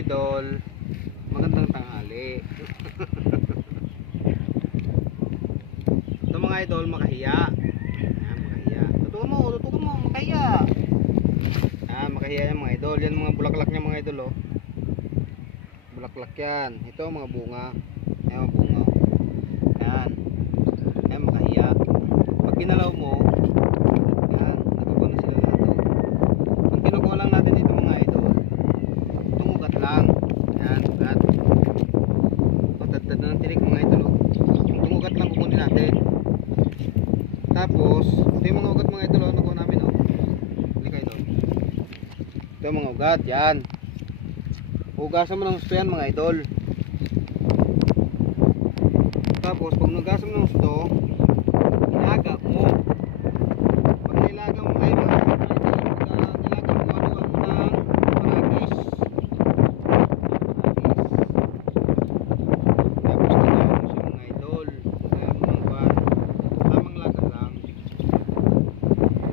idol, magandang tanghali. Ito mga idol, makahiya. Ayan, makahiya. Tutukan mo, makahiya. Ayan, makahiya yan mga idol. Yan mga bulaklak niya mga idol, oh. Bulaklak yan. Ito mga bunga. Ayan, mga bunga. Ayan. Ayan, makahiya. Pag ginalaw mo, ayan, natutukan na sila lahat, oh. Ang kinukuha lang natin dito mga idol, itong ugat lang. Ayan, ugat. Patadtad na ng tinik mga idol, oh. Itong ugat lang kukunin natin. Tapos, ito yung mga ugat mga idol, oh, nakuha namin, oh. Halika idol. Ito yung mga ugat, yan. Hugasan mo ng gusto yan mga idol. Tapos, pag nagasan mo ng gusto, ilaga mo. Pag nilaga mo kayo mga idol, nilaga mo, haluan mo ng paragis. Tapos, nilaga mo siya mga idol. Nilaga mo ng buwan. Tamang laga lang.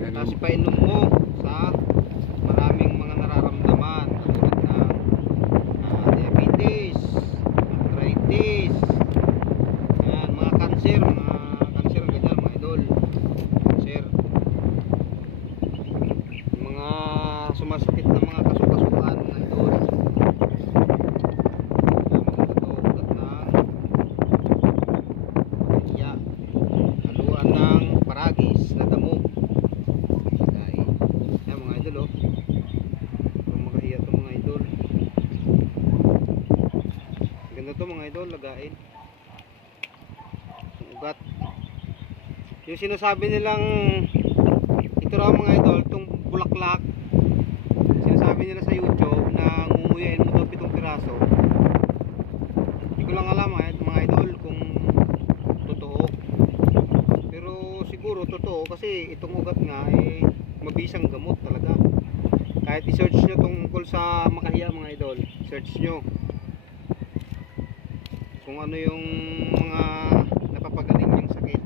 Tapos, painom mo sa maraming mga nararamdaman. Katulad ng diabetes, arthritis, yan, mga cancer, ganyan mga idol. Cancer, mga sumasakit na mga kasukasuan mga idol. Yan, haluan ng paragis na damo. Yan mga idol, oh. Makahiya to mga idol. Ganda to mga idol, lagain ang ugat. Yung sinasabi nilang ito raw mga idol, itong bulaklak, sinasabi nila sa YouTube na ngunguyain mo daw 7 piraso. Hindi ko lang alam mga idol kung totoo, pero siguro totoo kasi itong ugat nga mabisang gamot talaga. Kahit i-search nyo tungkol sa makahiya mga idol, search nyo kung ano yung mga napapagaling yung sakit.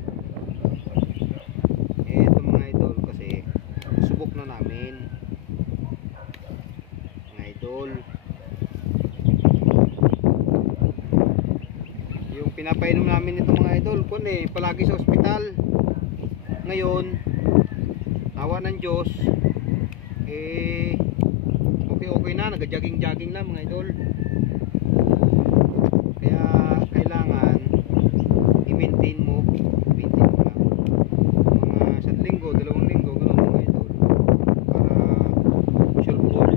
Ito mga idol, kasi subok na namin mga idol. Yung pinapainom namin ito mga idol palagi sa ospital. Ngayon awa ng Diyos, okay na, nag-jogging na mga idol. Kaya kailangan i-maintain mo lang mga 1 linggo, 2 linggo, gano'n mga idol, para sure ball.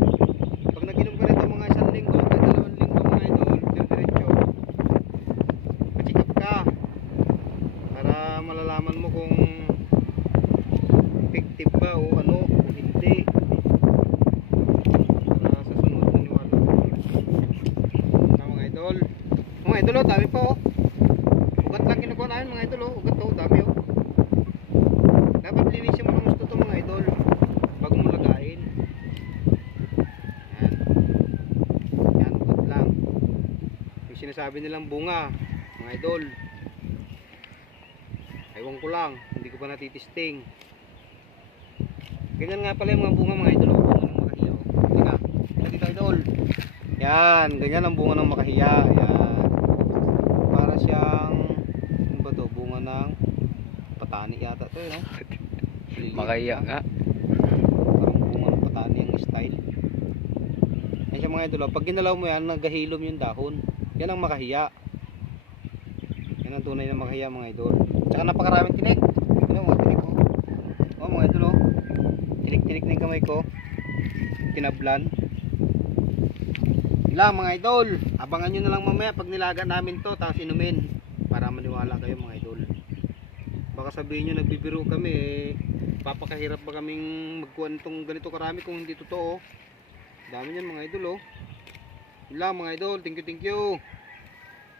Pag nag-inom ka nito mga 1 linggo, 2 linggo mga idol, diretso pa-check up ka para malalaman mo kung effective ba o ano o hindi. Mga idol, oh, dami pa, oh. Ugat lang kinukuha namin mga idol, oh. Ugat to, dami, oh. Dapat linisin mo ng gusto to mga idol bago mo lagain. Yan. Yan, ugat lang. Yung sinasabi nilang bunga mga idol, ewan ko lang, hindi ko pa natitisting. Ganyan nga pala yung mga bunga mga idol, oh. Bunga ng makahiya, oh. Tika, dito idol. Yan, ganyan ang bunga ng makahiya. Yan, para siyang ano ba to, bunga ng patani yata to, no? Makahiya nga. Parang bunga ng patani ang style. Yan siya mga idol, pag ginalaw mo yan, naghahilom yung dahon. Yan ang makahiya. Yan ang tunay na makahiya mga idol. Tsaka napakaraming tinik. Ano mga tinik ko? Oh mga idol, oh. Tinik-tinik na yung kamay ko, tinablan lang mga idol. Abangan nyo na lang mamaya pag nilaga namin to, tapos inumin, para maniwala kayo mga idol. Baka sabihin nyo nagbibiro kami, papakahirap ba kaming magkuha nitong ganito karami kung hindi totoo. Dami nyan mga idol, oh. Yun lang mga idol, thank you.